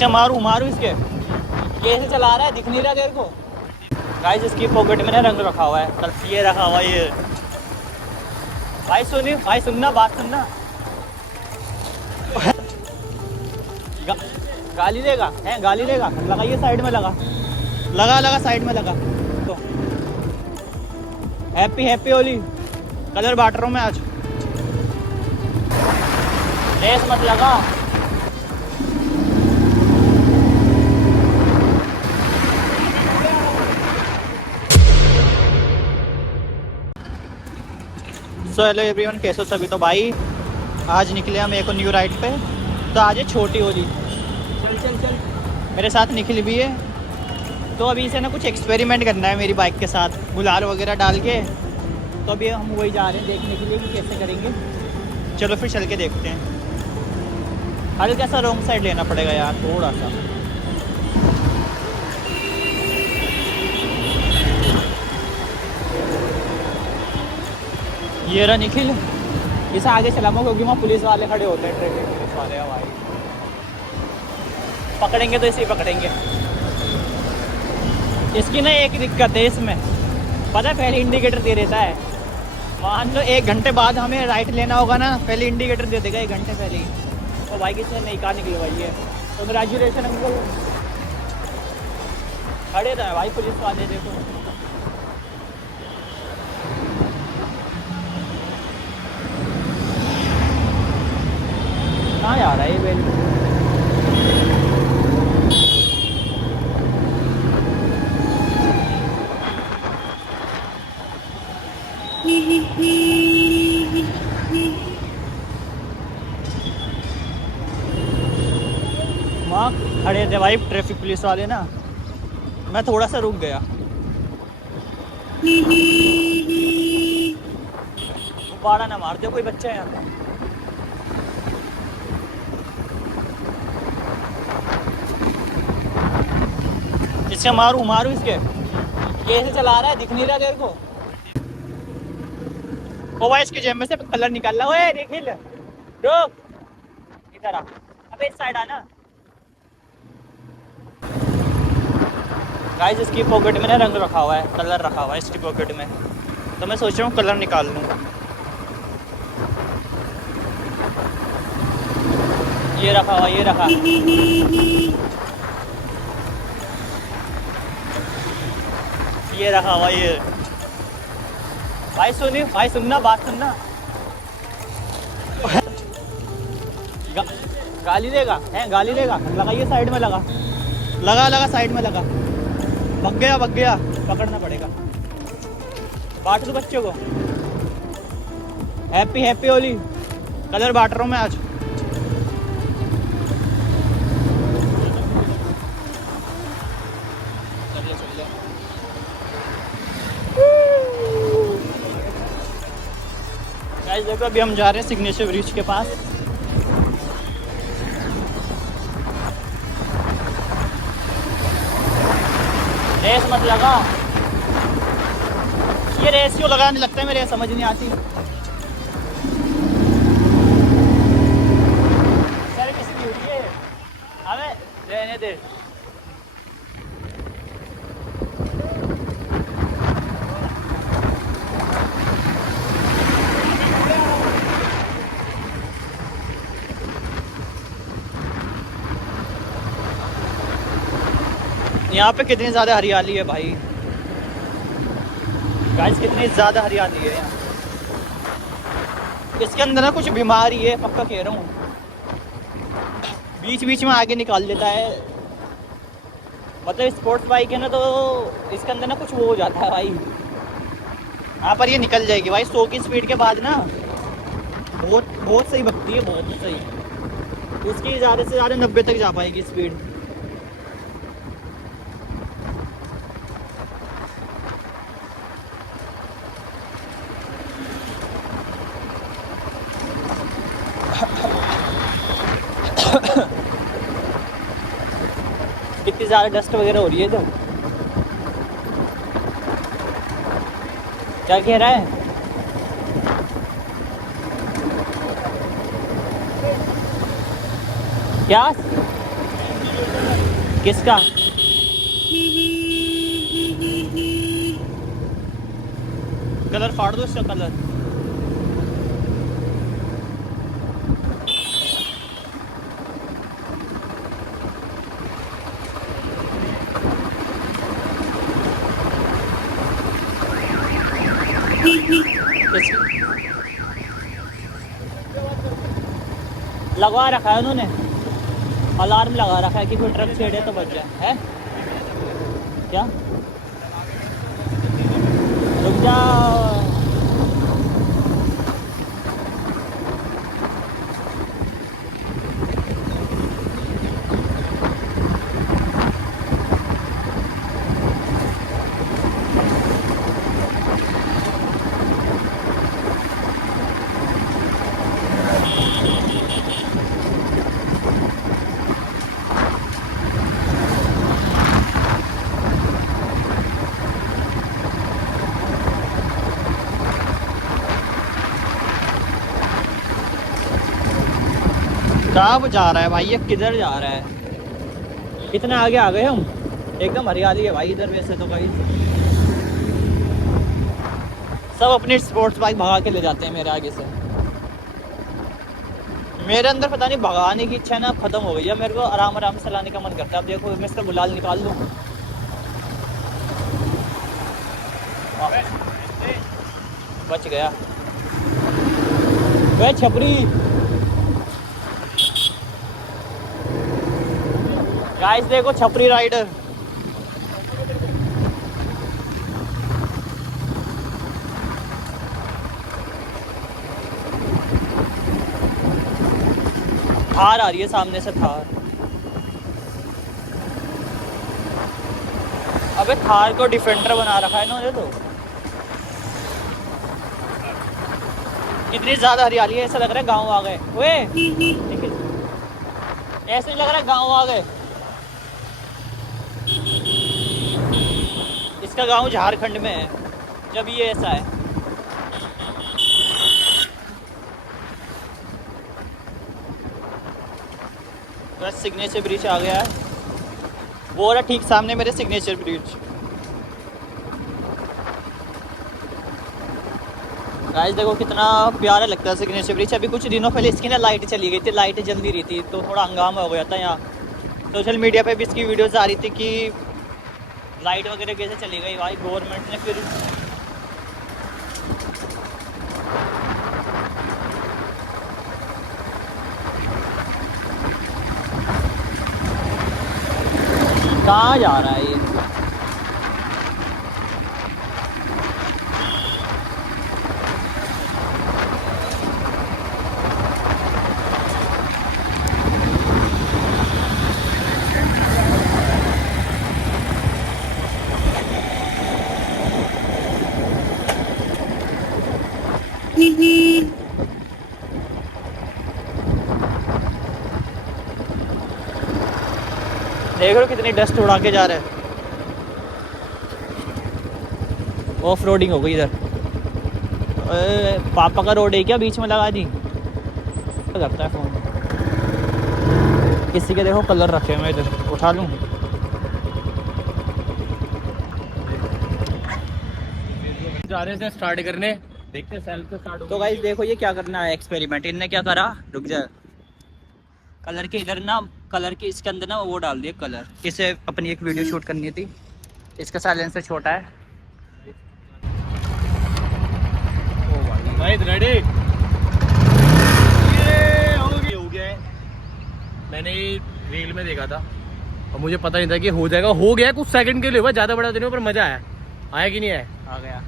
इससे मारू मारू इसके, कैसे चला रहा है, दिख नहीं रहा तेरे को। गाइस इसकी पॉकेट में ना रंग रखा हुआ है, कल ये रखा हुआ है ये। भाई सुनी, भाई सुनना, बात सुनना। गाली देगा है, गाली देगा। लगाइए साइड में, लगा लगा लगा साइड में लगा। तो हैप्पी हैप्पी होली, कलर बांट रहा हूँ मैं आज। रेस मत लगा। सो हेलो एवरीवन, कैसे हो सभी। तो भाई आज निकले हम एक न्यू राइड पे। तो आज है छोटी होली। चल चल चल, मेरे साथ निकली भी है। तो अभी इसे ना कुछ एक्सपेरिमेंट करना है मेरी बाइक के साथ, गुलाल वगैरह डाल के। तो अभी हम वही जा रहे हैं देखने के लिए कि कैसे करेंगे। चलो फिर चल के देखते हैं। हल्का सा रॉन्ग साइड लेना पड़ेगा यार, थोड़ा सा। ये रहा निखिल, इसे आगे चलाऊंगा क्योंकि वहाँ पुलिस वाले खड़े होते हैं, ट्रैफिक पुलिस वाले। हैं भाई, पकड़ेंगे तो इसे ही पकड़ेंगे। इसकी ना एक दिक्कत है इसमें, पता है, पहले इंडिकेटर दे देता है। मान लो 1 घंटे बाद हमें राइट लेना होगा ना, पहले इंडिकेटर दे देगा 1 घंटे पहले ही। तो बाइक इसने नई कार निकलवाई है। तो ग्रेजुएशन अंकल खड़े रहे भाई पुलिस वाले, देखो। कहाँ जा रहा है ये बेल? वहाँ खड़े थे भाई ट्रैफिक पुलिस वाले ना, मैं थोड़ा सा रुक गया। बाड़ा ना मार दो, कोई बच्चा है यहाँ। इससे मारू मारू इसके, कैसे चला रहा है, दिख नहीं रहा तेरे को। ओ भाई इसके जेब में से कलर निकाल रहा है, देख ले। रुक, इधर आ। अबे इस साइड आना। गाइस इसकी पॉकेट में ना रंग रखा हुआ है, कलर रखा हुआ है इसकी पॉकेट में। तो मैं सोच रहा हूँ कलर निकाल लूँ। ये रखा हुआ, ये रखा, ये रखा हुआ ये। भाई सुनी, भाई सुनना, बात सुनना। गाली देगा है, गाली देगा। लगाइए साइड में, लगा लगा लगा साइड में लगा। भग गया, भग गया, पकड़ना पड़ेगा। बांट दो बच्चों को। हैप्पी हैप्पी होली, कलर बांट रहा हूँ मैं आज। गाइस देखो, अभी हम जा रहे हैं सिग्नेचर ब्रिज के पास। रेस मत लगा। ये रेस क्यों लगाने लगता है, मेरे समझ नहीं आती। सर किसकी हो रही है, हमें रहने दे। यहाँ पे कितनी ज़्यादा हरियाली है भाई। गाइस कितनी ज़्यादा हरियाली है यहाँ। इसके अंदर ना कुछ बीमारी है, पक्का कह रहा हूँ। बीच बीच में आगे निकाल देता है। मतलब स्पोर्ट्स बाइक है ना, तो इसके अंदर ना कुछ वो हो जाता है भाई। यहाँ पर ये निकल जाएगी भाई 100 की स्पीड के बाद ना। बहुत बहुत सही भगती है, बहुत सही। इसकी ज़्यादा से ज़्यादा 90 तक जा पाएगी स्पीड। कितनी ज़्यादा डस्ट वगैरह हो रही है इधर। क्या कह रहा है? क्या किसका? कलर फाड़ दो इसका कलर। लगवा रखा है उन्होंने, अलार्म लगा रखा है कि कोई ट्रक छेड़े तो बच जाए। है क्या? रुक जाओ। कहाँ जा रहा है भाई ये, किधर जा रहा है? कितना आगे आ गए हम, एकदम हरियाली है भाई इधर। वैसे तो भाई सब अपनी स्पोर्ट्स बाइक भगा के ले जाते हैं मेरे आगे से। मेरे अंदर पता नहीं भगाने की इच्छा ना खत्म हो गई है, मेरे को आराम आराम से लाने का मन करता है। अब देखो मैं इसका गुलाल निकाल लूँ। बच गया वे छपरी। गाइस देखो छपरी राइडर। थार आ रही है सामने से, थार। अबे थार को डिफेंडर बना रखा है इन्होंने तो। कितनी ज्यादा हरियाली है, ऐसा लग रहा है गांव आ गए। ओए ऐसे लग रहा है गांव आ गए। इसका गांव झारखंड में है जब ये ऐसा है। बस सिग्नेचर ब्रिज आ गया है, वो रहा ठीक सामने मेरे सिग्नेचर ब्रिज। गाइस देखो कितना प्यारा लगता है सिग्नेचर ब्रिज। अभी कुछ दिनों पहले इसकी ना लाइट चली गई थी, लाइट जल्दी रही थी तो थोड़ा हंगामा हो गया था यहाँ। सोशल मीडिया पे भी इसकी वीडियोस आ रही थी कि लाइट वगैरह कैसे चली गई भाई। गवर्नमेंट ने फिर कहाँ जा रहा है ये? देख रहे हो कितनी डस्ट उड़ा के जा रहा है। ऑफ रोडिंग हो गई इधर। पापा का रोड है क्या बीच में लगा दी? क्या करता है फोन? किसी के देखो कलर रखे मैं इधर उठा लूँ। जा रहे थे स्टार्ट करने, देखते सेल्फ से स्टार्ट। तो गाइस देखो ये क्या करना है एक्सपेरिमेंट। इनने क्या करा, रुक जा, कलर के इधर ना, कलर के इसके अंदर ना वो डाल दिया कलर। इसे अपनी एक वीडियो शूट करनी थी। इसका साइलेंसर छोटा है। भाई रेडी? ये हो गया है। मैंने रील में देखा था और मुझे पता नहीं था कि हो जाएगा। हो गया कुछ सेकंड के लिए हुआ, ज्यादा बड़ा तो नहीं, पर मजा आया। आया कि नहीं आया? आ गया।